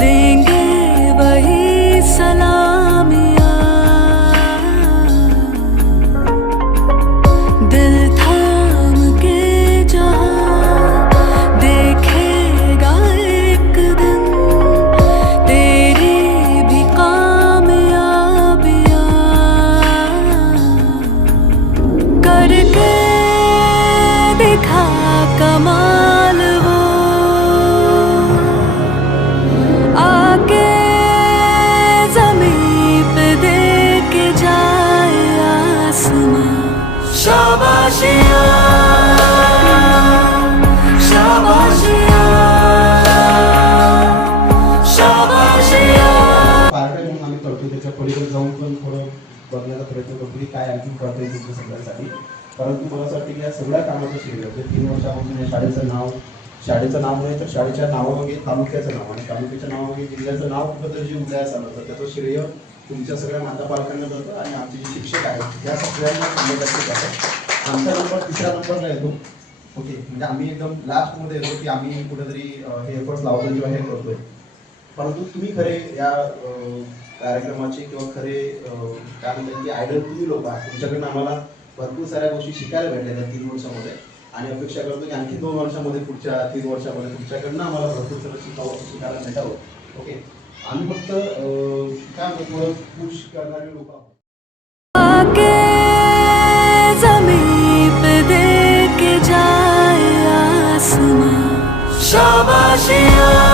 देंगे वही सलामियाँ, दिल थाम के जहाँ देखेगा एक दिन तेरी भी कामयाबियाँ, करके दिखा कमाल वो आके ज़मीं पे दे के जाए आसमां। शाबाशियाँ, शाबाशियाँ, शाबाशियाँ। पार्ट टाइम म्हणून आम्ही करतो, त्याच्या पलीकडे जाऊन पण थोडं बघण्याचा प्रयत्न करतो की काय आणखी करता येईल तुमच्या सगळ्यांसाठी. परंतु मला असं वाटतं की या सगळ्या कामाचं श्रेय जे 3 वर्षापासून या शाळेचं नाव नाही तर शाळेच्या नावामागे तालुक्याचं नाव आणि तालुक्याच्या नावामागे जिल्ह्याचं नाव कुठंतरी जे उदयास आलं तर त्याचं श्रेय तुमच्या सगळ्या माता पालकांना जातं आणि आमचे जे शिक्षक आहेत या सगळ्यांना संघटनेत जातं. आमचा नंबर 3ऱ्या नंबरला येतो. ओके, म्हणजे आम्ही एकदम लास्टमध्ये येतो की आम्ही कुठेतरी हे एफर्ट्स लावतो किंवा हे करतोय. परंतु तुम्ही खरे या कार्यक्रमाचे किंवा खरे काय म्हणतात की आयडल तुम्ही लोक आहात. तुमच्याकडनं आम्हाला भरपूर साऱ्या गोष्टी शिकायला भेटल्या त्या 3 वर्षामध्ये आणि अपेक्षा करतो की आणखी 2 वर्षामध्ये पुढच्या 3 वर्षामध्ये तुमच्याकडनं आम्हाला भरपूर सारं शिकायला भेटावं. ओके, आम्ही फक्त काय म्हणतो थोडं पुश करणारे लोक आहोत. आके ज़मीं पे दे के जाए आसमां। शाबाशियाँ.